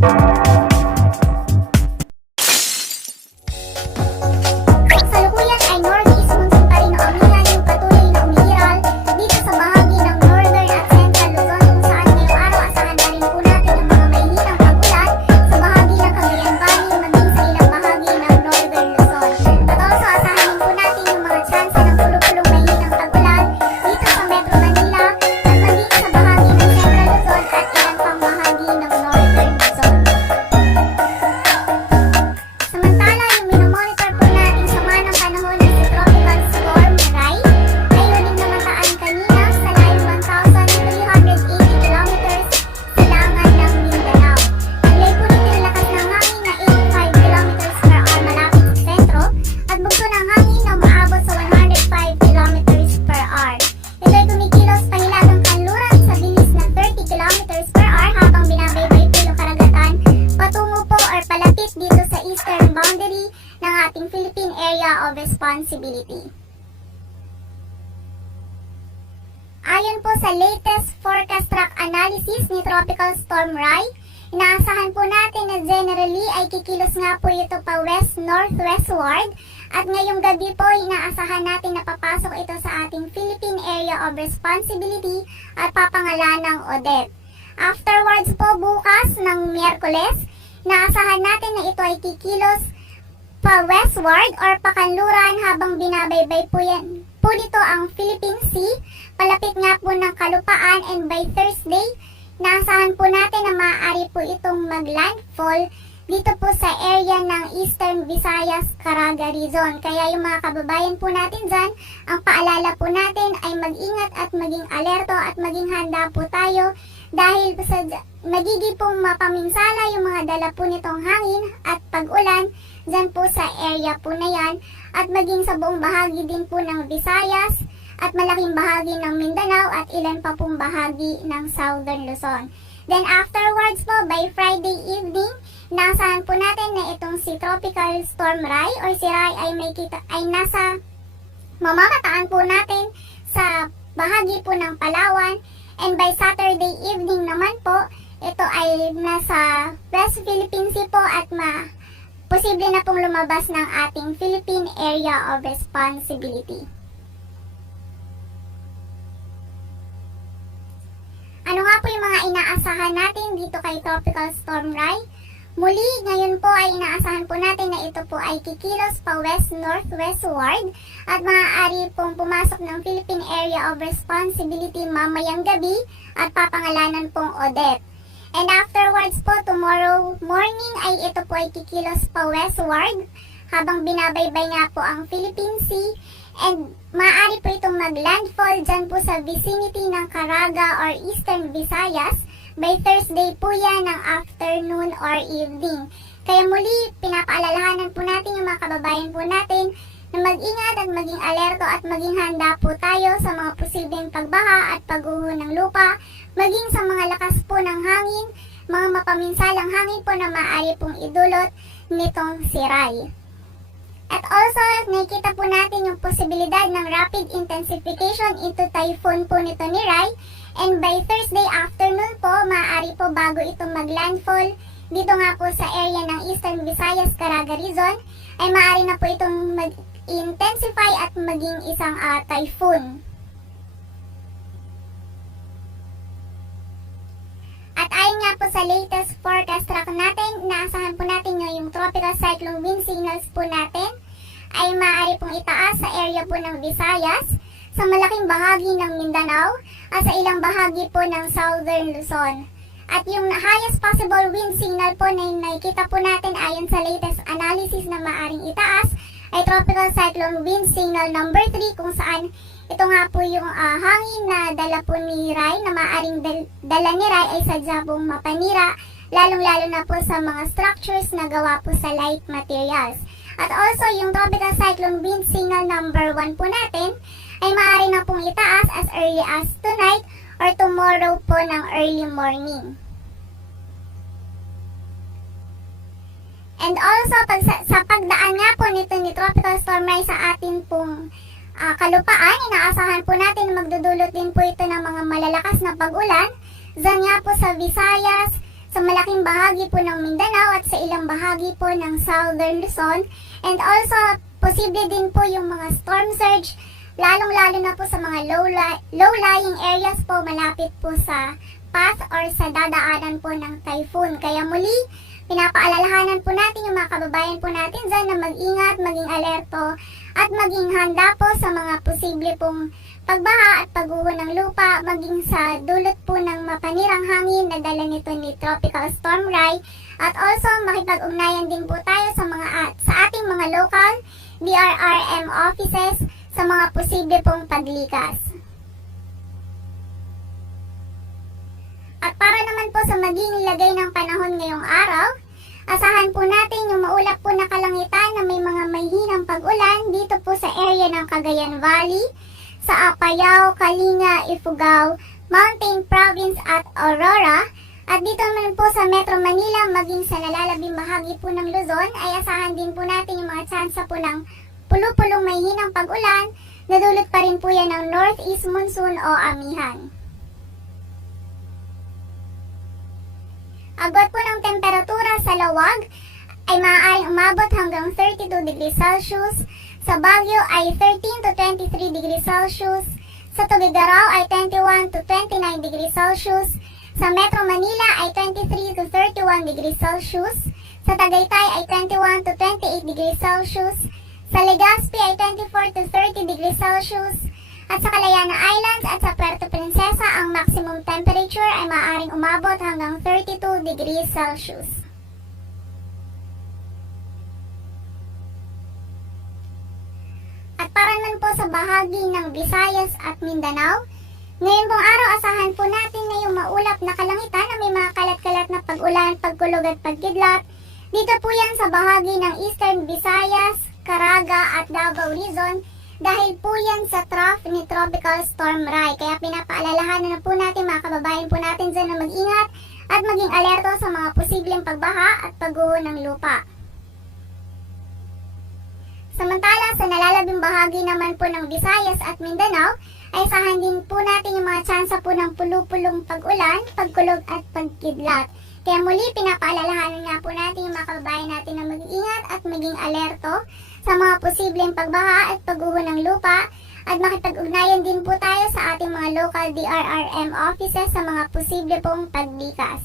Kasalukuyan ay northeast monsoon pa rin o amihan yung patuloy na umiiral dito sa bahagi ng northern at central Luzon kung saan ngayong araw asahan na rin po natin yung mga mahihinang pag-ulan sa bahagi ng Cagayan Valley maging sa ilang bahagi ng northern Luzon. At also asahan din po natin yung mga chance ng pulong-pulong mahihinang pag-ulan dito sa Metro Manila at maging sa bahagi ng central Luzon at ilang pang bahagi ng northern Luzon. Samantala, yung minomonitor po natin sama ng panahon na si Tropical Storm Rai ay huling namataan kanina sa layo 1,380 kilometers silangan ng Mindanao. Naglay po nito yung lakas ng hangin na 85 kilometers per hour malapit sa sentro at bugso ng hangin na umaabot sa 105 kilometers per hour. Ito ay kumikilos pahilagang kanluran sa bilis na 30 kilometers per hour habang binabaybay po yung karagatan patungo po or palapit dito sa eastern boundary ng ating Philippine Area of Responsibility. Ayon po sa latest forecast track analysis ni Tropical Storm Rai, inaasahan po natin na generally ay kikilos nga po ito pa west-northwestward at ngayong gabi po inaasahan natin na papasok ito sa ating Philippine Area of Responsibility at papangalan ng Odette. Afterwards po bukas ng Miyerkules, inaasahan natin na ito ay kikilos pa westward or pakanluran habang binabaybay po yan po nito ang Philippine Sea, palapit nga po ng kalupaan, and by Thursday, naasahan po natin na maaari po itong maglandfall dito po sa area ng Eastern Visayas, Caraga Region. Kaya yung mga kababayan po natin dyan, ang paalala po natin ay mag-ingat at maging alerto at maging handa po tayo dahil sa magiging pong mapaminsala yung mga dala po nitong hangin at pag-ulan dyan po sa area po na yan at maging sa buong bahagi din po ng Visayas at malaking bahagi ng Mindanao at ilan pa pong bahagi ng Southern Luzon. Then afterwards po, by Friday evening, naasahan po natin na itong si Tropical Storm Rai or si Rai ay nasa mamamataan po natin sa bahagi po ng Palawan, and by Saturday evening naman po, ito ay nasa West Philippine Sea po at posible na pong lumabas ng ating Philippine Area of Responsibility. Ano nga po yung mga inaasahan natin dito kay Tropical Storm Rai? Muli, ngayon po ay inaasahan po natin na ito po ay kikilos pa west-northwestward at maaari pong pumasok ng Philippine Area of Responsibility mamayang gabi at papangalanan pong Odette. And afterwards po, tomorrow morning ay ito po ay kikilos pa westward habang binabaybay nga po ang Philippine Sea and maaari po itong maglandfall dyan po sa vicinity ng Caraga or Eastern Visayas by Thursday po yan ng afternoon or evening. Kaya muli, pinapaalalahanan po natin yung mga kababayan po natin na mag-ingat at maging alerto at maging handa po tayo sa mga posibleng pagbaha at pagguho ng lupa, maging sa mga lakas po ng hangin, mga mapaminsalang hangin po na maaari pong idulot nitong si Rai. At also, nakikita po natin yung posibilidad ng rapid intensification into typhoon po nito ni Rai, and by Thursday afternoon po, maaari po bago itong maglandfall dito nga po sa area ng Eastern Visayas, Caraga Region, ay maaari na po itong mag-intensify at maging isang typhoon. At ayon nga po sa latest forecast track natin, inaasahan po natin yung tropical cyclone wind signals po natin ay maaari pong itaas sa area po ng Visayas, sa malaking bahagi ng Mindanao, at sa ilang bahagi po ng Southern Luzon. At yung highest possible wind signal po na nakikita po natin ayon sa latest analysis na maaring itaas ay tropical cyclone wind signal number 3 kung saan ito nga po yung hangin na dala po ni Rai na maaring dala ni Rai ay sadya pong mapanira lalong-lalo na po sa mga structures na gawa po sa light materials. At also yung tropical cyclone wind signal number 1 po natin ay maaari na pong itaas as early as tonight or tomorrow po ng early morning. And also, sa pagdaan nga po nito ni Tropical Storm Rai sa atin pong kalupaan, inaasahan po natin na magdudulot din po ito ng mga malalakas na pag-ulan. Diyan nga po sa Visayas, sa malaking bahagi po ng Mindanao at sa ilang bahagi po ng Southern Luzon. And also, posible din po yung mga storm surge, lalong-lalo na po sa mga low-lying areas po malapit po sa path or sa dadaanan po ng typhoon. Kaya muli, pinapaalalahanan po natin yung mga kababayan po natin dyan na mag-ingat, maging alerto, at maging handa po sa mga posible pong pagbaha at pagguho ng lupa, maging sa dulot po ng mapanirang hangin na dala nito ni Tropical Storm Rai. At also, makipag-ugnayan din po tayo sa ating mga local DRRM offices sa mga posible pong paglikas. At para naman po sa maging lagay ng panahon ngayong araw, asahan po natin yung maulap po na kalangitan na may mga mahinang pag-ulan dito po sa area ng Cagayan Valley, sa Apayao, Kalinga, Ifugao, Mountain Province at Aurora. At dito naman po sa Metro Manila, maging sa nalalabing bahagi po ng Luzon, ay asahan din po natin yung mga tsansa po ng pulo-pulong mahinang pag-ulan na dulot pa rin po yan ng Northeast Monsoon o amihan. Agad po ng temperatura sa Lawag ay maaaring umabot hanggang 32 degrees Celsius. Sa Baguio ay 13 to 23 degrees Celsius. Sa Tuguegarao ay 21 to 29 degrees Celsius. Sa Metro Manila ay 23 to 31 degrees Celsius. Sa Tagaytay ay 21 to 28 degrees Celsius. Sa Legazpi ay 24 to 30 degrees Celsius. At sa Calayana Islands at sa Puerto Princesa, ang maximum temperature ay maaaring umabot hanggang 32 degrees Celsius. At para naman po sa bahagi ng Visayas at Mindanao, ngayon pong araw asahan po natin na yung maulap na kalangitan na may mga kalat-kalat na pag-ulan, pagkulog at pagkidlat. Dito po yan sa bahagi ng Eastern Visayas, Caraga at Davao Region, dahil po yan sa trough ni Tropical Storm Rai. Kaya pinapaalalahanan na po natin mga kababayan po natin dyan na mag-ingat at maging alerto sa mga posibleng pagbaha at pagguho ng lupa. Samantala sa nalalabing bahagi naman po ng Visayas at Mindanao, ay asahan din po natin yung mga tsansa po ng pulo-pulong pag-ulan, pagkulog at pagkidlat. Kaya muli pinapaalalahanan nga po natin yung mga kababayan natin na mag-ingat at maging alerto sa mga posibleng pagbaha at pagguho ng lupa, at makipag-ugnayan din po tayo sa ating mga local DRRM offices sa mga posible pong paglikas.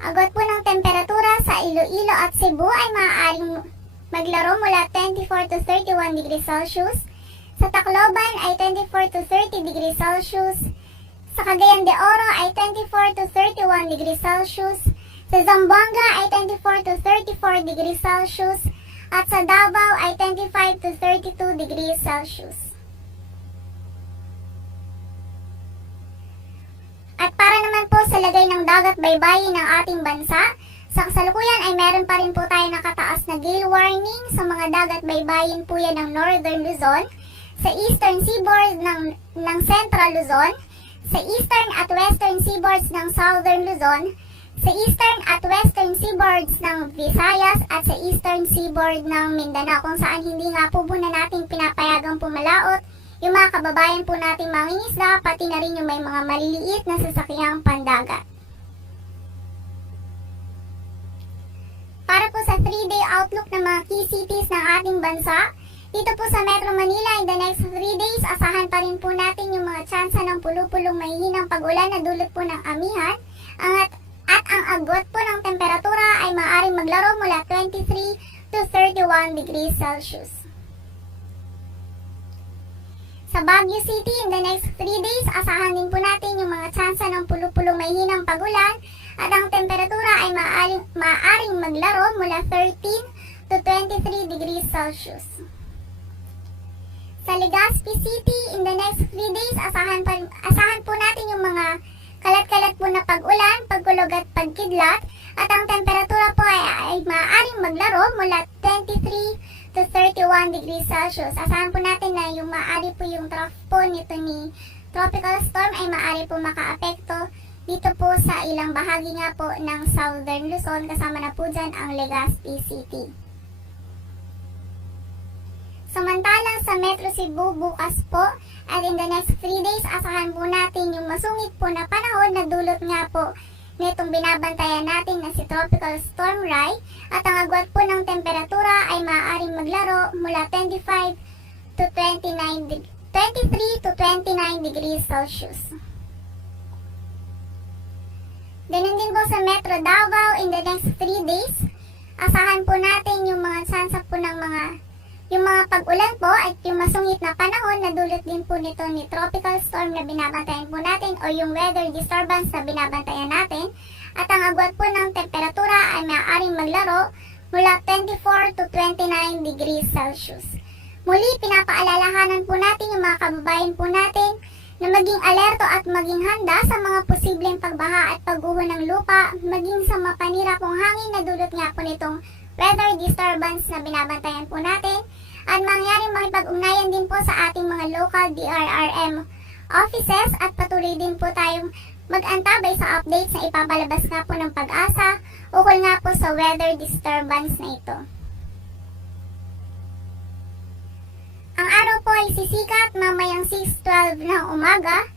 Agad po ng temperatura sa Iloilo at Cebu ay maaaring maglaro mula 24 to 31 degrees Celsius. Sa Tacloban ay 24 to 30 degrees Celsius. Sa Cagayan de Oro ay 24 to 31 degrees Celsius. Sa Zamboanga ay 24 to 34 degrees Celsius. At sa Davao ay 25 to 32 degrees Celsius. At para naman po sa lagay ng dagat baybayin ng ating bansa, sa kasalukuyan ay meron pa rin po tayo nakataas na gale warning sa mga dagat baybayin po yan ng Northern Luzon, sa Eastern Seaboard ng Central Luzon, sa Eastern at Western Seaboards ng Southern Luzon, sa Eastern at Western Seaboards ng Visayas at sa Eastern Seaboard ng Mindanao, kung saan hindi nga po muna natin pinapayagang pumalaot yung mga kababayan po natin mangingisda, pati na rin yung may mga maliliit na sasakyang pandagat. Para po sa 3-day outlook ng mga key cities ng ating bansa, dito po sa Metro Manila, in the next 3 days, asahan pa rin po natin yung mga tsansa ng pulo-pulong mahihinang pag-ulan na dulot po ng amihan, at ang agwat po ng temperatura ay maaaring maglaro mula 23 to 31 degrees Celsius. Sa Baguio City, in the next 3 days, asahan din po natin yung mga tsansa ng pulo-pulong mahihinang pag-ulan, at ang temperatura ay maaaring maglaro mula 13 to 23 degrees Celsius. Sa Legazpi City, in the next 3 days, asahan po natin yung mga kalat-kalat po na pag-ulan, pagkulog at pagkidlat, at ang temperatura po ay maaaring maglaro mula 23 to 31 degrees Celsius. Asahan po natin na yung maaari po yung trough po nito ni Tropical Storm ay maaari po makaapekto dito po sa ilang bahagi nga po ng Southern Luzon, kasama na po dyan ang Legazpi City. Samantalang sa Metro Cebu bukas po at in the next 3 days, asahan po natin yung masungit po na panahon na dulot nga po nitong binabantayan natin na si Tropical Storm Rai, at ang agwat po ng temperatura ay maaaring maglaro mula 23 to 29 degrees Celsius. Ganun din po sa Metro Davao in the next 3 days. Asahan po natin yung mga sansa po ng yung mga pag-ulan po at yung masungit na panahon na dulot din po nito ni tropical storm na binabantayan po natin o yung weather disturbance na binabantayan natin. At ang agwat po ng temperatura ay maaaring maglaro mula 24 to 29 degrees Celsius. Muli, pinapaalalahanan po natin yung mga kababayan po natin na maging alerto at maging handa sa mga posibleng pagbaha at pagguho ng lupa, maging sa mapanira pong hangin na dulot nga po nitong weather disturbance na binabantayan po natin, at mangyaring makipag-ugnayan din po sa ating mga local DRRM offices, at patuloy din po tayong mag-antabay sa updates na ipapalabas nga po ng Pag-asa ukol nga po sa weather disturbance na ito. Ang araw po ay sisikat mamayang 6:12 ng umaga